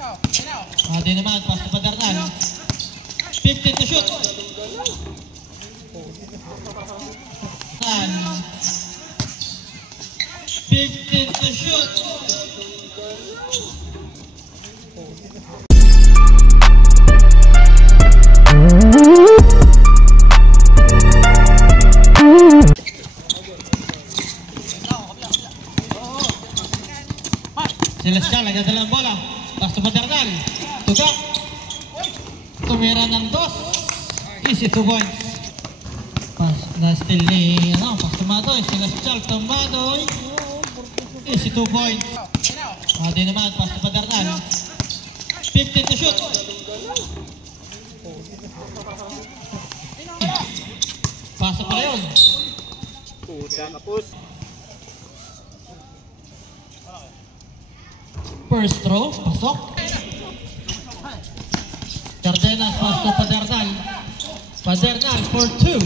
Di naman, pass to Padernal. 15 to shoot. 15 to shoot. Celestial, nagdadala ang bola. Pass to Padernal. Tuga. Tumira ng 2. Easy 2 points. Pass na still ni, pass to Madoy. Celestial to Madoy. Easy 2 points. Di naman, pass to Padernal. 15 to shoot. Pasok pala yun. Puta, kapos. First throw, pasok. Cardenas, pass to Padernal. Padernal for 2.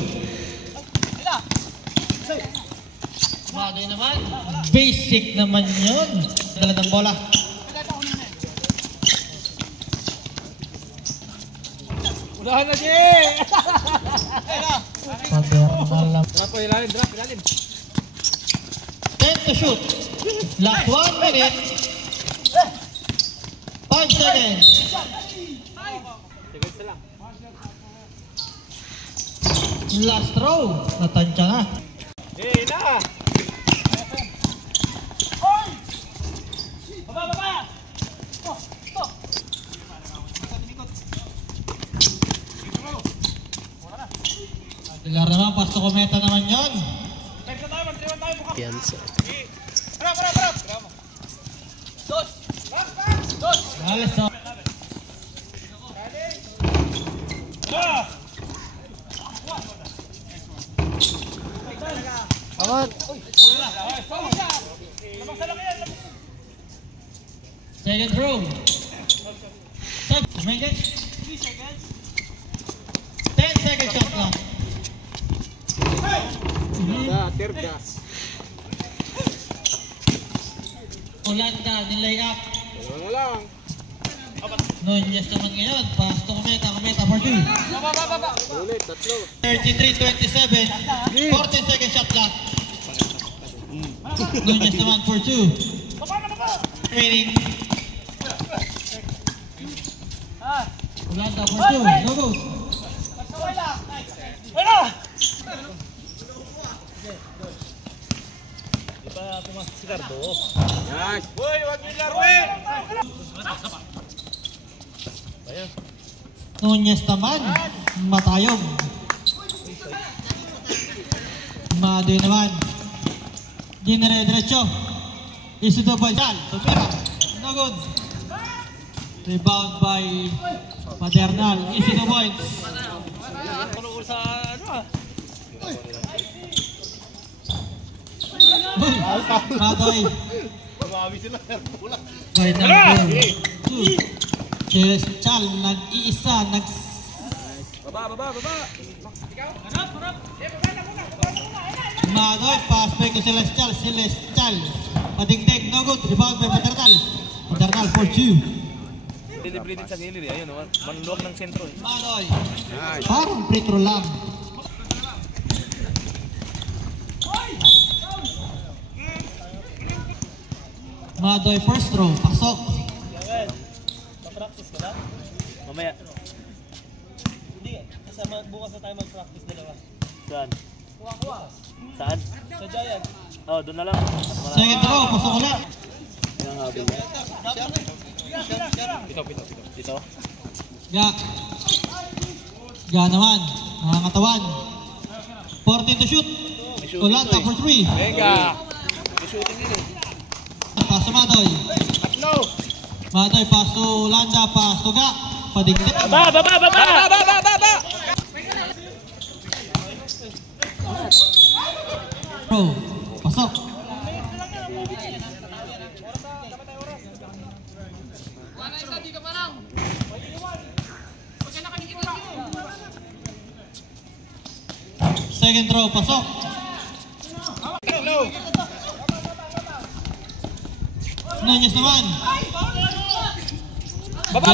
Madoy naman. Basic naman yun. Dala ng bola. Udahan na, Jay! Padernal lang. Drop po, ilalim. 10 to shoot. Last 1 minute. 5 seconds. Last throw. Natansya na. Hey, na! Baba! Dilar naman, pasto kometa naman yun. Yan sir. Harap! Dos! Alis na. Amat! Second throw. Sub, 10 seconds shot clock. Terdas. Olanda, nilay up. Wala lang. Nunez naman ngayon. Pass to kometa for 2. Ulit, tatlo. 33-27. 14 seconds shot clock. Nunez naman for 2. Training. Olanda for 2. No good. Si Cardo. Nice. Boy, wag niyo laruin. Nunez naman. Matayog. Madoy naman. Dinere-diretso. Isuto by Sal. Tumira. No good. Rebound by Padernal. Easy 2 points. Madoy. Bumawi sila. By number 2. Celestial. Nag-iisa. Baba. Madoy. Pass back to Celestial. Patingting. No good. Rebound by Padernal. Padernal for 2. Deliberate sa gilid. Ayun, manluwag ng sentro. Madoy. Parang free throw lang. Madoy first throw. Pasok. Pa-practice ka na? Mamaya. Hindi. Kasama bukas na tayo mag-practice dalawa. Saan? Kuha. Saan? Sa Giant. Oh, doon na lang. Second throw. Pasok ulit. Yan nga, Bill. Dito. Ga naman. Mga katawan. 14 to shoot. Olanda for 3. Venga. Shooting nila. Pass to Madoy. Tatlo. Madoy pass to Olanda. Pass to Ga. Padigteng. Baba. Bro. Pasok. Second throw, pasok. Nunez naman. Baba!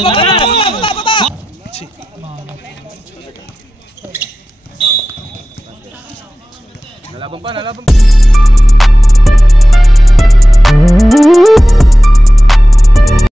Nalaban pa.